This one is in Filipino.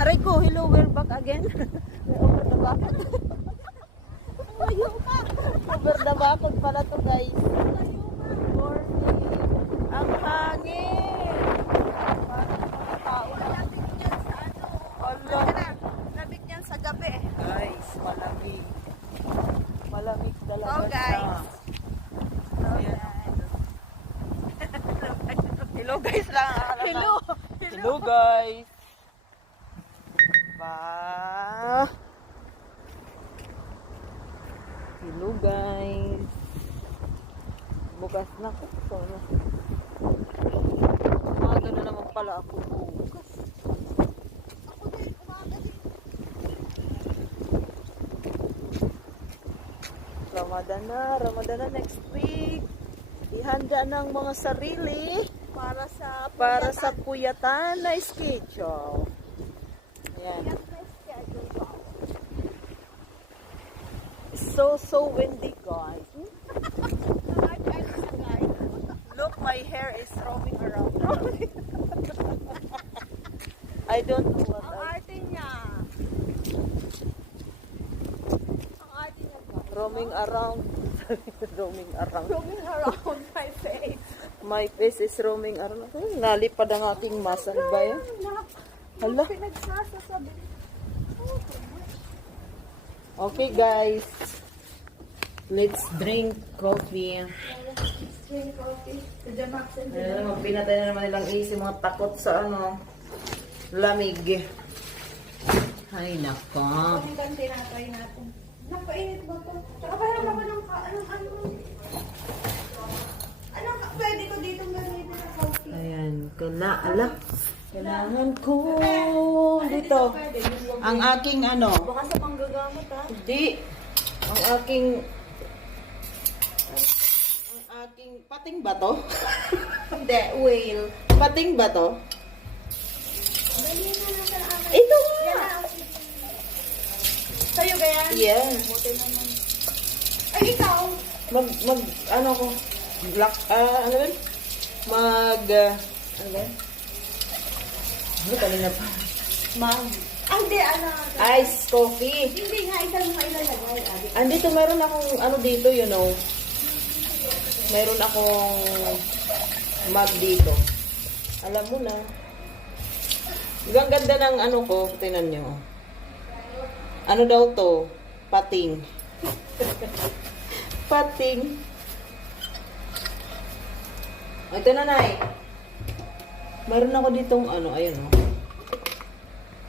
Aray ko, hello, we're back again. Over the bucket. Layo ka. Over the bucket pala to, guys. Morning. Ang hangin. Parang mga tao na. Lamig dyan sa ano. Allah. Lamig dyan sa gabi. Guys, malamig. Malamig talaga Oh, guys. siya. Ayan. Hello guys lang. Hello. Hello guys. Hello guys. Bukas na ko. Umaga na naman pala ako bukas. Ramadan na next week. Ihanda ng mga sarili para sa puyatan na schedule. Ayan. So windy, guys. Look, my hair is roaming around. I don't know what Ang arte niya. Ang arte niya ba? roaming around. Roaming around. Roaming around my face. My face is roaming around. Nalipad ang aking mask. Ano ba yan? Hala. Pinagsasasabi. Okay, guys. Let's drink coffee. Drink coffee. Kuya Max and Ayan, magpinatay na naman nilang isi mga takot sa lamig. Ay, nako. Kung kan tinatry natin. Napainit ba ito? Tsaka parang naman ng pwede ko dito gamitin sa coffee. Ayan, kailangan ko dito. Ang aking Baka sa panggagamot ha? hindi. Ang aking pating ba to? Hindi, whale. Pating ba to? Dali na nasa akin. Ito Yan nga. na. Sa'yo ba yan? Yeah. Buti naman. Ay, ikaw. Ano ko? Black, ano ba? Ano ba? Ano kanina pa? Hindi, Ice coffee. Hindi nga, ikaw mo ilalagay. Andito meron akong dito, you know. Meron akong mug dito. Alam mo na. Ang ganda ng ko, tingnan nyo. Ano daw to? Pating. Pating. Ito na, Nay. Meron ako ditong ayun,